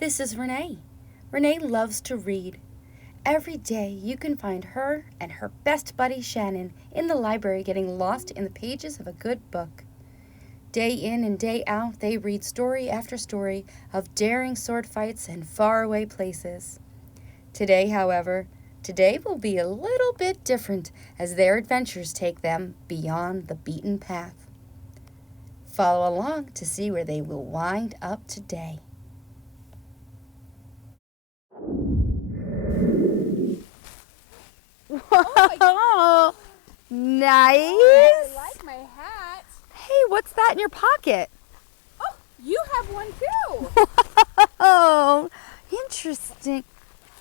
This is Renee. Renee loves to read. Every day you can find her and her best buddy Shannon in the library getting lost in the pages of a good book. Day in and day out, they read story after story of daring sword fights and faraway places. Today will be a little bit different as their adventures take them beyond the beaten path. Follow along to see where they will wind up today. Whoa! Nice! I like my hat. Hey, what's that in your pocket? Oh, you have one too. Oh, interesting.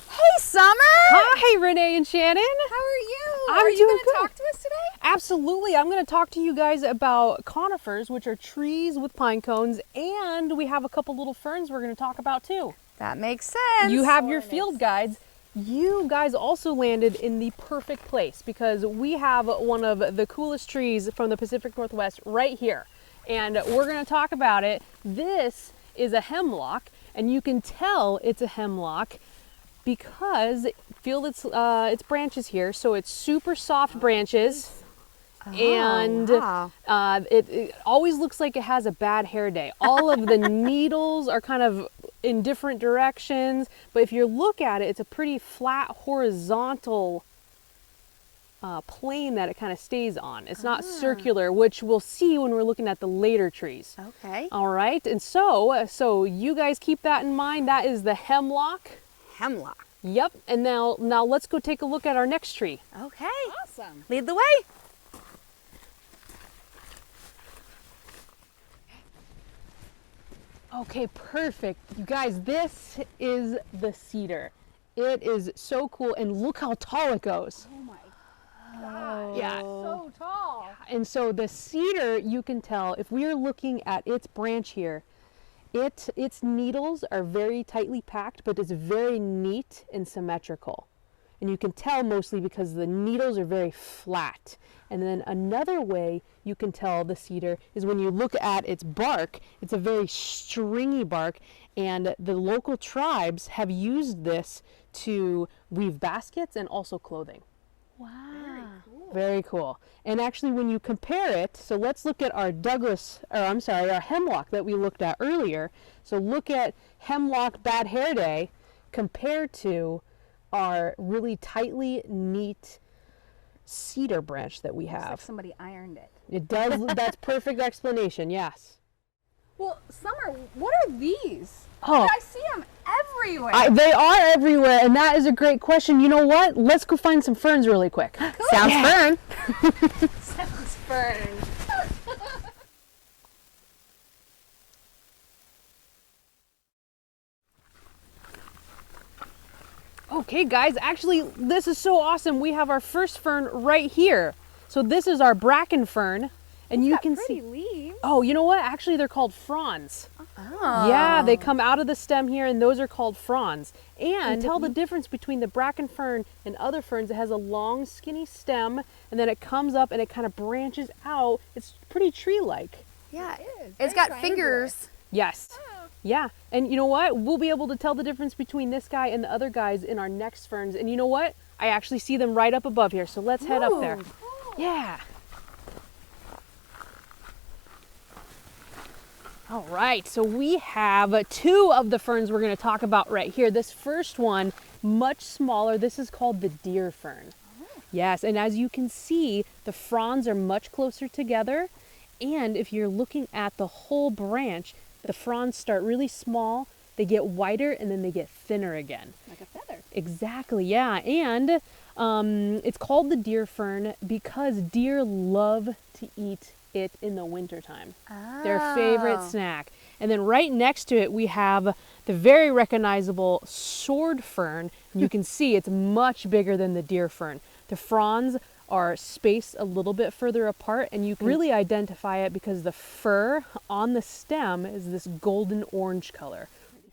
Hey, Summer! Hi, Renee and Shannon. How are you? I'm are you doing going to good. talk to us today? Absolutely. I'm going to talk to you guys about conifers, which are trees with pine cones, and we have a couple little ferns we're going to talk about too. That makes sense. You have your field guides. You guys also landed in the perfect place because we have one of the coolest trees from the Pacific Northwest right here. And we're going to talk about it. This is a hemlock, and you can tell it's a hemlock because feel its branches here. So it's super soft branches. And wow. it always looks like it has a bad hair day. All of the needles are kind of in different directions, but if you look at it, it's a pretty flat horizontal plane that it kind of stays on. It's not circular, which we'll see when we're looking at the later trees. Okay. All right, and so you guys keep that in mind. That is the hemlock. Hemlock. Yep, and now let's go take a look at our next tree. Okay. Awesome. Lead the way. Okay, perfect. You guys, this is the cedar. It is so cool, and look how tall it goes. Oh my God. Yeah. So tall. And so the cedar, you can tell, if we are looking at its branch here, its needles are very tightly packed, but it's very neat and symmetrical. And you can tell mostly because the needles are very flat. And then another way you can tell the cedar is when you look at its bark. It's a very stringy bark, and the local tribes have used this to weave baskets and also clothing. Wow. Very cool. And actually when you compare it, so let's look at our our hemlock that we looked at earlier. So look at hemlock bad hair day compared to our really tightly neat cedar branch that we Looks have. like somebody ironed it. It does. That's perfect explanation. Yes. Well, Summer, what are these? Oh, I see them everywhere. they are everywhere, and that is a great question. You know what? Let's go find some ferns really quick. Cool. Sounds fun. Sounds fun. Okay, guys. Actually, this is so awesome. We have our first fern right here. So this is our bracken fern, and you can see. Leaves. Oh, you know what? Actually, they're called fronds. Oh. Yeah, they come out of the stem here, and those are called fronds. And tell the difference between the bracken fern and other ferns. It has a long, skinny stem, and then it comes up and it kind of branches out. It's pretty tree-like. Yeah. It is. It's Very got triangular. fingers. Yes. Oh. Yeah, and you know what? We'll be able to tell the difference between this guy and the other guys in our next ferns. And you know what? I actually see them right up above here, so let's head up there. Cool. Yeah. All right, so we have two of the ferns we're going to talk about right here. This first one, much smaller. This is called the deer fern. Yes, and as you can see, the fronds are much closer together. And if you're looking at the whole branch, the fronds start really small, they get wider, and then they get thinner again. Like a feather. Exactly, yeah. And it's called the deer fern because deer love to eat it in the wintertime. Their favorite snack. And then right next to it we have the very recognizable sword fern. You can see it's much bigger than the deer fern. The fronds are spaced a little bit further apart, and you can really identify it because the fur on the stem is this golden orange color.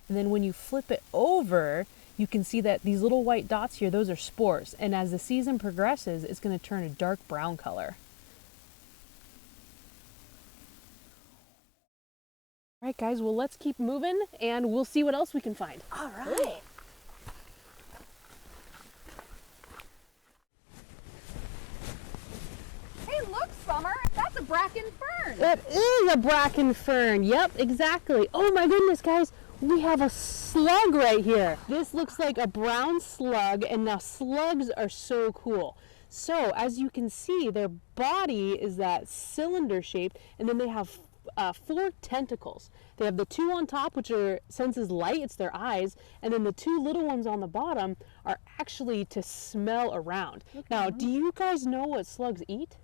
And then when you flip it over, you can see that these little white dots here, those are spores. And as the season progresses, it's going to turn a dark brown color. All right, guys, well, let's keep moving and we'll see what else we can find. All right. Hey, look, Summer. That's a bracken fern. It is a bracken fern. Yep, exactly. Oh my goodness, guys. We have a slug right here. This looks like a brown slug, and now slugs are so cool. So as you can see, their body is that cylinder shaped, and then they have 4 tentacles. They have the 2 on top, which are senses light, it's their eyes, and then the 2 little ones on the bottom are actually to smell around. Now, do you guys know what slugs eat?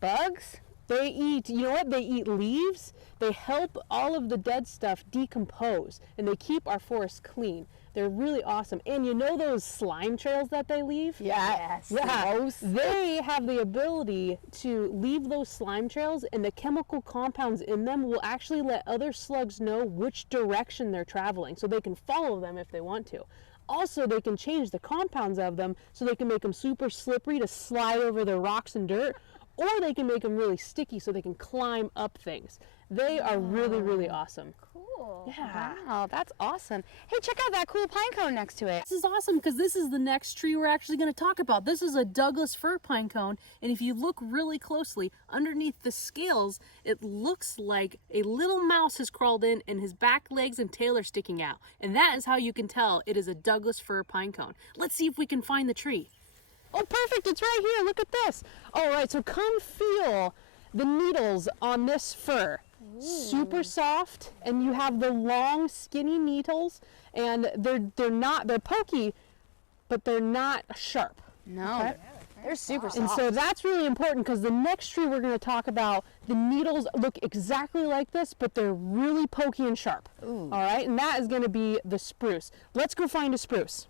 Bugs? They eat, you know what? They eat leaves. They help all of the dead stuff decompose, and they keep our forests clean. They're really awesome. And you know those slime trails that they leave? Yes. Yeah. Gross. They have the ability to leave those slime trails, and the chemical compounds in them will actually let other slugs know which direction they're traveling, so they can follow them if they want to. Also, they can change the compounds of them so they can make them super slippery to slide over the rocks and dirt, or they can make them really sticky so they can climb up things. They are really, really awesome. Cool. Yeah. Wow, that's awesome. Hey, check out that cool pine cone next to it. This is awesome because this is the next tree we're actually going to talk about. This is a Douglas fir pine cone, and if you look really closely underneath the scales, it looks like a little mouse has crawled in and his back legs and tail are sticking out. And that is how you can tell it is a Douglas fir pine cone. Let's see if we can find the tree. Oh, perfect, it's right here, look at this. All right, so come feel the needles on this fir. Super soft, and you have the long skinny needles, and they're pokey, but they're not sharp. No, Okay. they're super soft. And so that's really important because the next tree we're going to talk about, the needles look exactly like this, but they're really pokey and sharp. Ooh. All right, and that is going to be the spruce. Let's go find a spruce.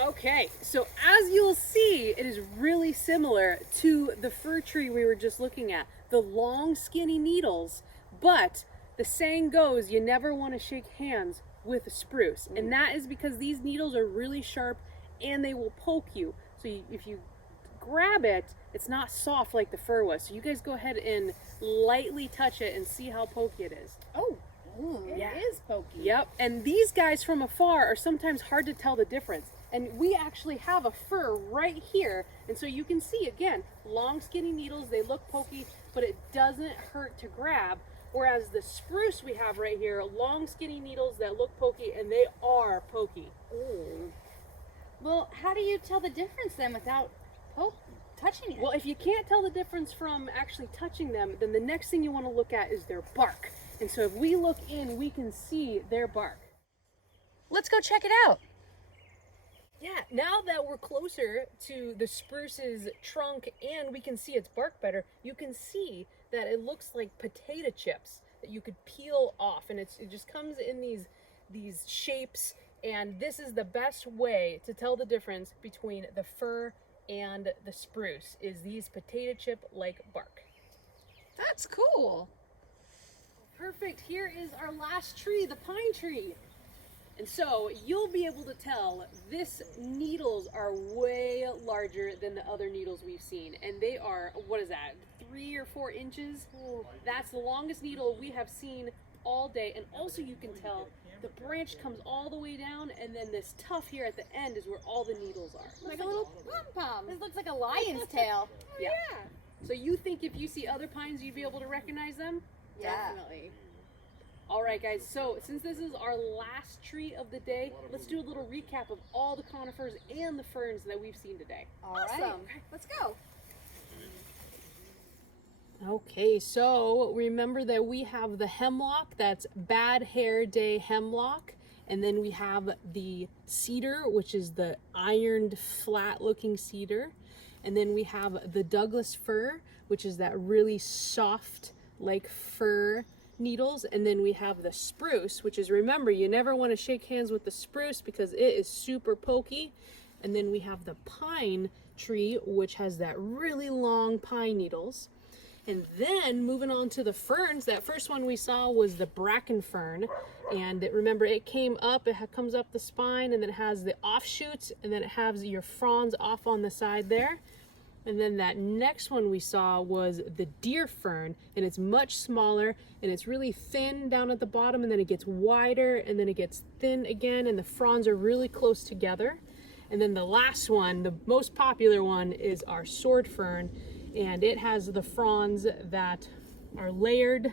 Okay, so as you'll see, it is really similar to the fir tree we were just looking at. The long skinny needles, but the saying goes, you never want to shake hands with a spruce. And that is because these needles are really sharp and they will poke you. So if you grab it, it's not soft like the fir was. So you guys go ahead and lightly touch it and see how pokey it is. Oh, it is pokey. Yep, and these guys from afar are sometimes hard to tell the difference. And we actually have a fir right here, and so you can see, again, long skinny needles, they look pokey, but it doesn't hurt to grab. Whereas the spruce we have right here, long skinny needles that look pokey, and they are pokey. Ooh. Well, how do you tell the difference then without touching it? Well, if you can't tell the difference from actually touching them, then the next thing you want to look at is their bark. And so if we look in, we can see their bark. Let's go check it out. Yeah, now that we're closer to the spruce's trunk and we can see its bark better, you can see that it looks like potato chips that you could peel off, and it just comes in these shapes, and this is the best way to tell the difference between the fir and the spruce, is these potato chip like bark. That's cool. Perfect. Here is our last tree, the pine tree. And so you'll be able to tell this needles are way larger than the other needles we've seen. And they are, what is that, 3 or 4 inches? That's the longest needle we have seen all day. And also you can tell the branch comes all the way down, and then this tuft here at the end is where all the needles are. Like a little pom-pom. This looks like a lion's tail. Yeah. So you think if you see other pines, you'd be able to recognize them? Yeah. Definitely. All right, guys, so since this is our last tree of the day, let's do a little recap of all the conifers and the ferns that we've seen today. Awesome. Okay. Let's go. Okay, so remember that we have the hemlock, that's bad hair day hemlock, and then we have the cedar, which is the ironed flat looking cedar, and then we have the Douglas fir, which is that really soft like fir needles, and then we have the spruce, which is, remember, you never want to shake hands with the spruce because it is super pokey. And then we have the pine tree, which has that really long pine needles. And then moving on to the ferns, that first one we saw was the bracken fern, and remember, it came up, comes up the spine, and then it has the offshoots, and then it has your fronds off on the side there. And then that next one we saw was the deer fern, and it's much smaller and it's really thin down at the bottom, and then it gets wider and then it gets thin again, and the fronds are really close together. And then the last one, the most popular one, is our sword fern, and it has the fronds that are layered,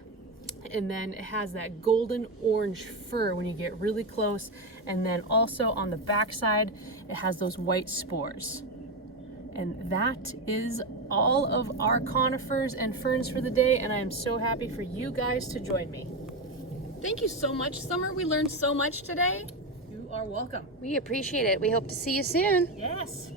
and then it has that golden orange fur when you get really close, and then also on the backside it has those white spores. And that is all of our conifers and ferns for the day, and I am so happy for you guys to join me. Thank you so much, Summer. We learned so much today. You are welcome. We appreciate it. We hope to see you soon. Yes.